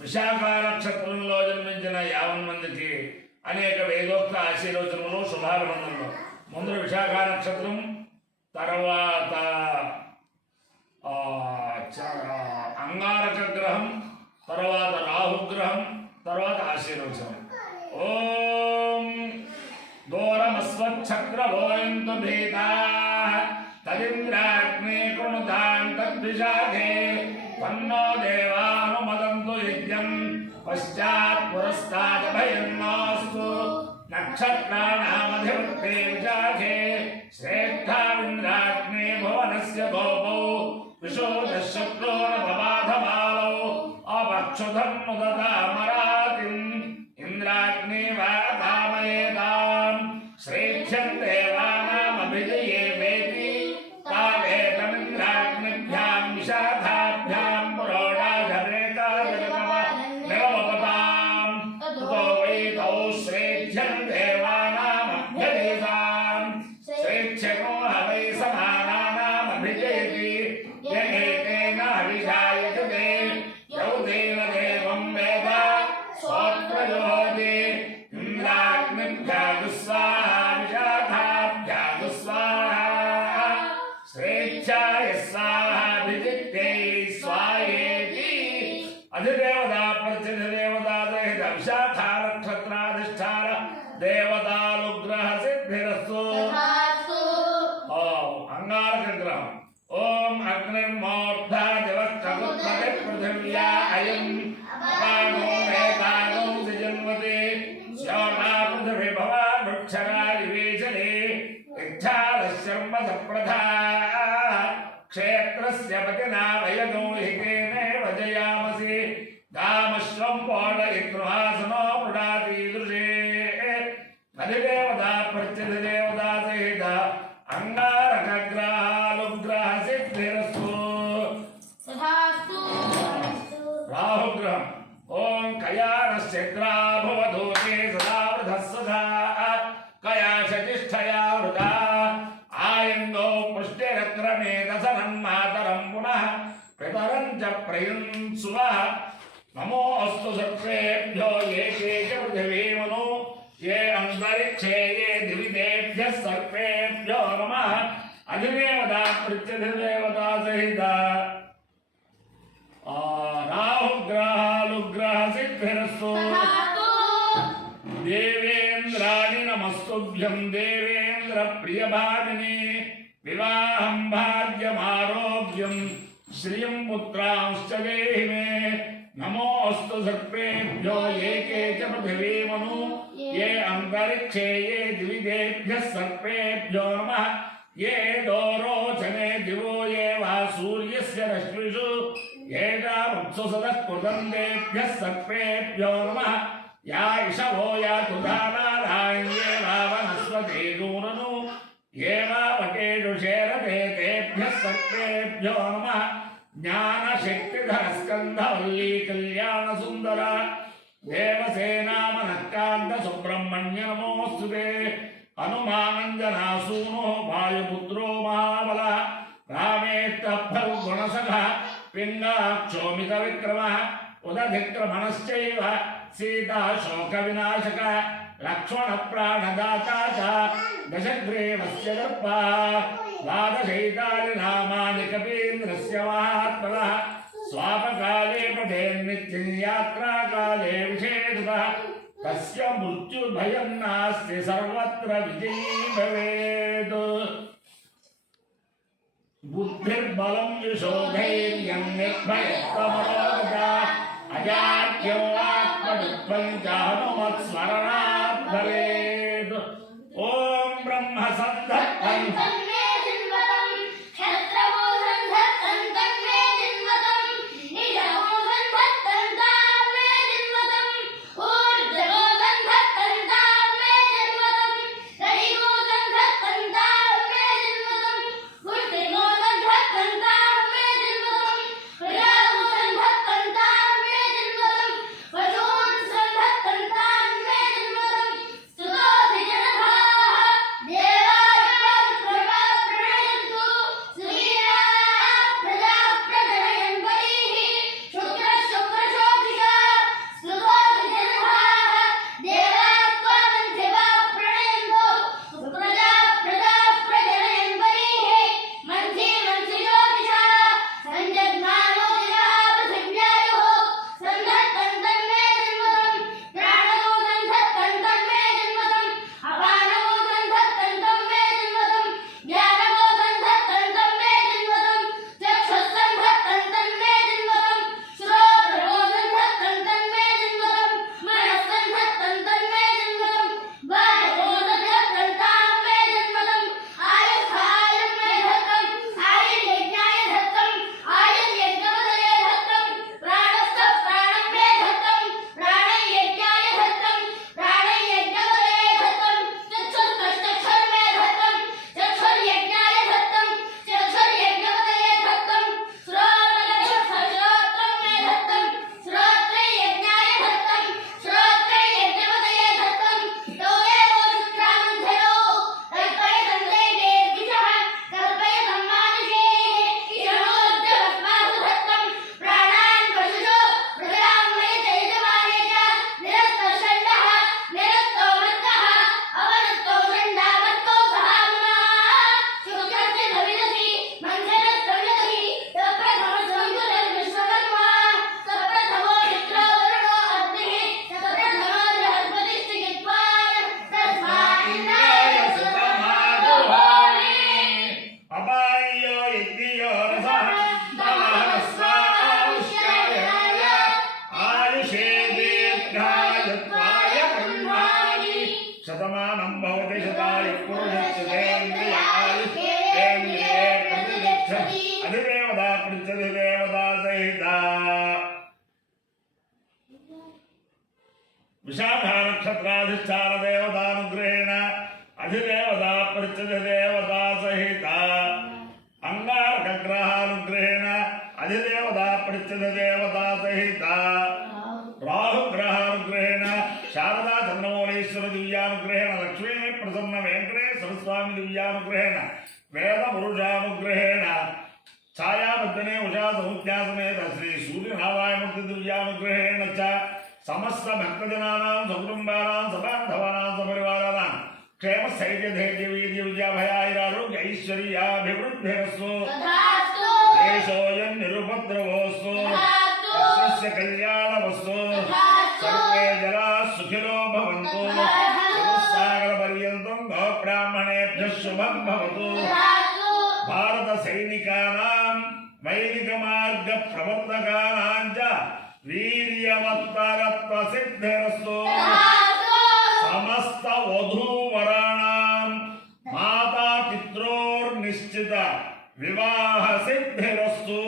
విశాఖ నక్షత్రంలో జన్మించిన 50 మందికి అనేక వేదోక్త ఆశీర్వచనములు శుభాభినందనలు. ముందు విశాఖ నక్షత్రం, తర్వాత అంగారక గ్రహం, తర్వాత రాహుగ్రహం, తర్వాత ఆశీర్వచనం. ఓం దూరమస్వచ్ఛక్రవోయంతు భీతా తదింద్రాగ్నే కృణుతాం తద్విశాఖే తన్నో దేవానుమదంతు యజ్ఞం పశ్చాత్ పురస్తాద్ భయం నాస్తు. నక్షత్రాణామధిపత్తే విశాఖే శ్రేష్ఠావింద్రాగ్నే భువనస్య గోపౌ విశోధశక్రోరపబాధమాలౌ అపక్షుధం ముదతామరాతిం ఇంద్రాగ్నే వాతామయేతాం శ్రేష్ఠం దేవానామభిజయే వేతి తావేతమింద్రాగ్నిభ్యాం విశాఖాభ్యాం పురోడాఘరేకాజగమపతాం తతో వైతౌ శ్రేష్ఠం దేవానామభ్యదేతాం శ్రేష్ఠకో హవై సమానానామభిజయతి ఏకేన హవిషాయతే యౌ దేవ దేవం వేద స్వత్రయోతి ఇంద్రాగ్నిభ్యాగు స్వాహా విశాఖాభ్యాగు స్వాహా శ్రేష్ఠాయ స్వాహాభిజిత్యై స్వాయేతి. అధిదేవతా ప్రత్యధిదేవతా సహిత విశాఖ నక్షత్రాధిష్టాన దేవతానుగ్రహ సిద్ధిరస్తు. అంగారక గ్రహం. ఓం అగ్నిర్మోర్ధా దివః పృథివ్యా అయం అపానో నేతానో సిజన్వతే శ్యామా పృథివీ భవా వృక్షరాలి వేచనే ఇచ్ఛాలశర్మ సప్రధా క్షేత్రస్య పతినా వయదో హితేనేవ జయామసి కామశ్వం పోడయిత్రుహాసనో పుడాతీదృశే. అధిదేవతా ప్రత్యధిదేవతా సహిత అంగారక గ్రహాలుగ్రహ సిద్ధిరస్తు. రాహుగ్రహం. ఓం కయానశ్చగ్రా భవదోకే సదా వృధస్సదా కయా శతిష్ఠయా వృధా ఆయందో పుష్టిరక్రమే దశనన్మాతరం పునః పితరం చ ప్రయున్సువః. నమోऽस्तु సర్వేభ్యో ఏకే చ పృథివీమనో ये अंतरिक्षे ये दिविदेभ्यः सर्वेभ्यो नमः. अधिदेवता प्रत्यधिदेवता सहित राहुग्रहालुग्रह सिद्धिरस्तु. देवेन्द्राणि नमस्तुभ्यं देवेन्द्र प्रियभामिनी विवाहं भाग्यमारोग्यं श्रियं पुत्रांश्च देहि मे. नमोऽस्तु सर्वेभ्यो एके च पृथिवीमनु ये अंतरिक्षे ये दिविदेभ्यः सर्वेभ्यो नमः. ये दोरोचने दिवो ये वा सूर्यस्य रश्मिषु येषामुत्सु सदः कृतन्तेभ्यः सर्वेभ्यो नमः. या इषवो या तुधानारायण्ये वा वनस्पते दूरनु ये वा वटेषु शेरते तेभ्यः सर्वेभ्यो नमः. ज्ञानशक्तिधर स्कंधवल्ली कल्याण सुंदर देवसेनामनक्कांत सुब्रह्मण्य नमोस्तुते. हनुमानंजनासूनो वायुपुत्रो महाबल रामेत्तफल गुणसखः पिंगाक्षोमित विक्रमः उदधिक्रमणश्चैव सीता शोक विनाशकः लक्ष्मण प्राणदाता च दशग्रीवस्य दर्पः. द्वादशैतानि नामानि कपीन्द्रस्य महात्मनः स्वापकाले पठेन्नित्यं यात्राकाले विषेदतः. तस्य मृत्युभयं नास्ति सर्वत्र विजयी भवेत्. बुद्धिर्बलं यशोधैर्यं निर्भयत्वमरोगता अजाड्यो आत्मविद्वं च हनुमत्स्मरणात् भवेत्. ओम ब्रह्म संधत्तं शतमानं भवति शतायुः पुरुषस्येन्द्रिय आयुष्येन्द्रिये प्रतिष्ठति अधिदेवता पृच्छति देवता सहिता विशाखा नक्षत्राधिष्ठान देवतानुग्रहेण अधिदेवता पृच्छति देवता सहिता अंगारक ग्रहानुग्रहेण अधिदेवता पृच्छति देवता सहिता राहु ग्रहानुग्रहेण शारदा चंद्रमौलीश्वर दिव्यानुग्रहेण लक्ष्मी प्रसन्न वेंकटेश्वर स्वामी दिव्यानुग्रहेण वेद पुरुषानुग्रहेण छायाबद्धने उषा समुद्या समेत श्री सूर्य नारायणमूर्ति दिव्यानुग्रहेण च समस्त भक्तजनानां सकुटुंबानां सबान्धवानां सपरिवाराणां क्षेम स्थैर्य धैर्य वीर्य विजयाभयारोग्य ऐश्वर्याभिवृद्धिरस्तु देशोऽयं निरुपद्रवोऽस्तु यस्य कल्याणमस्तु सर्वे जनाः सुखिनो भवन्तु चतुस्सागरपर्यन्तं गोब्राह्मणेभ्यः शुभं भवतु भारत सैनिकानां वैदिकमार्ग प्रवर्तकानां च वीर्यवत्तरत्व सिद्धिरस्तु समस्त वधूवराणां माता पित्रोर्निश्चित विवाह सिद्धिरस्तु